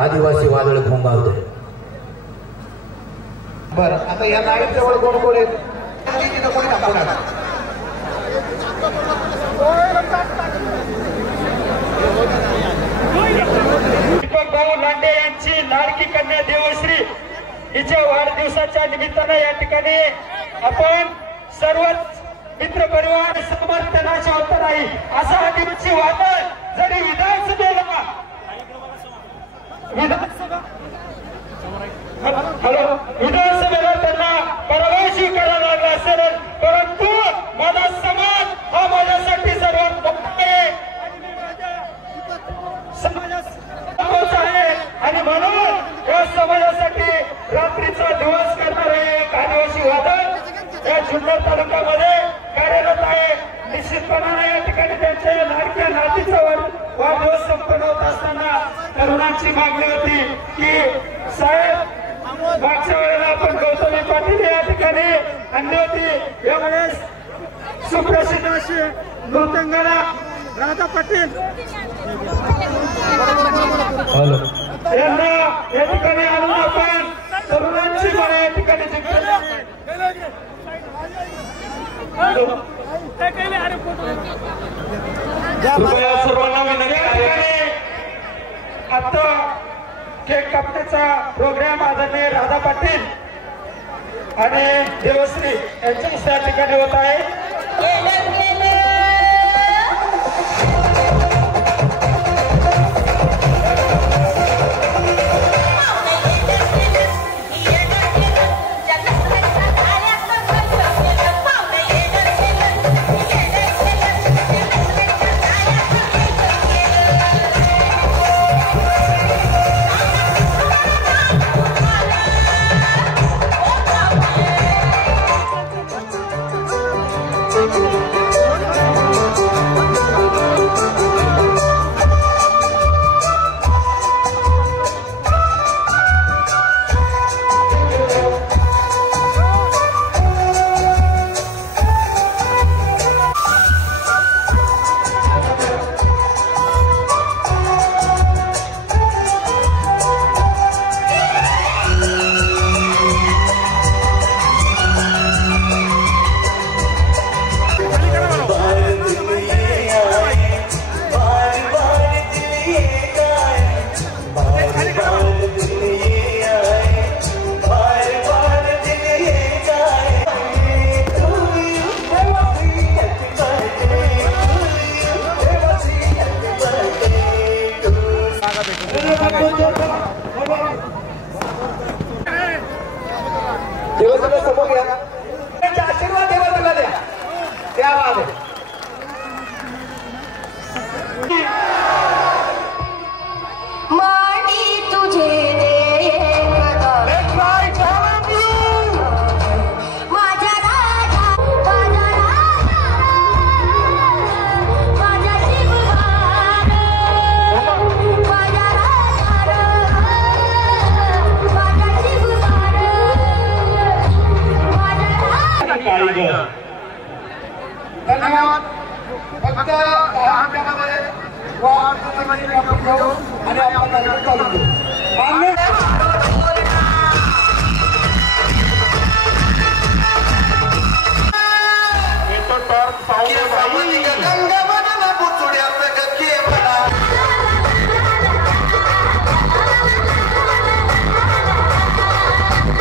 आदिवासी वादळ घोंगावते. बर आता या नाईट जवळ कोण कोण आहेत तिथं कोणी दाखवणार दीपक भाऊ लांडे यांची लाडकी कन्या देवश्री हिच्या वाढदिवसाच्या निमित्तानं या ठिकाणी आपण सर्वच मित्र परिवार समर्थनाचे होत नाही असा आदिवासी वादळ जरी विधानसभेला विधानसभेला त्यांना पराभव स्वीकारावा लागला असेल, परंतु माझा समाज हा माझ्यासाठी सर्वात मोठा आहे आणि म्हणून या समाजासाठी रात्रीचा दिवस करणारे एक आदिवासी वादळ या जुन्नर तालुक्यामध्ये कार्यरत आहे. निश्चितपणाने या ठिकाणी त्यांच्या लाडक्या नातीचा वाढदिवस संपन्न होत असताना तरुणांची मागणी होती की साहेब मागच्या वेळेला आपण गौतमी पाटील या ठिकाणी आणली होती, यावेळेस सुप्रसिद्ध अशी नृत्यांगना राधा पाटील यांना या ठिकाणी आणून आपण तरुणांची मला या ठिकाणी सर्वांना विनंती आहे. आता केक कापण्याचा प्रोग्राम आदरणीय राधा पाटील आणि देवश्री यांच्या या ठिकाणी होत आहे. आशीर्वाद देवा द्या त्या माटी तुझे धन्यवाद. फक्त 10 मिनिटांमध्ये आपण घेऊ आणि आपण कार्यक्रम चालू करू. येतो तर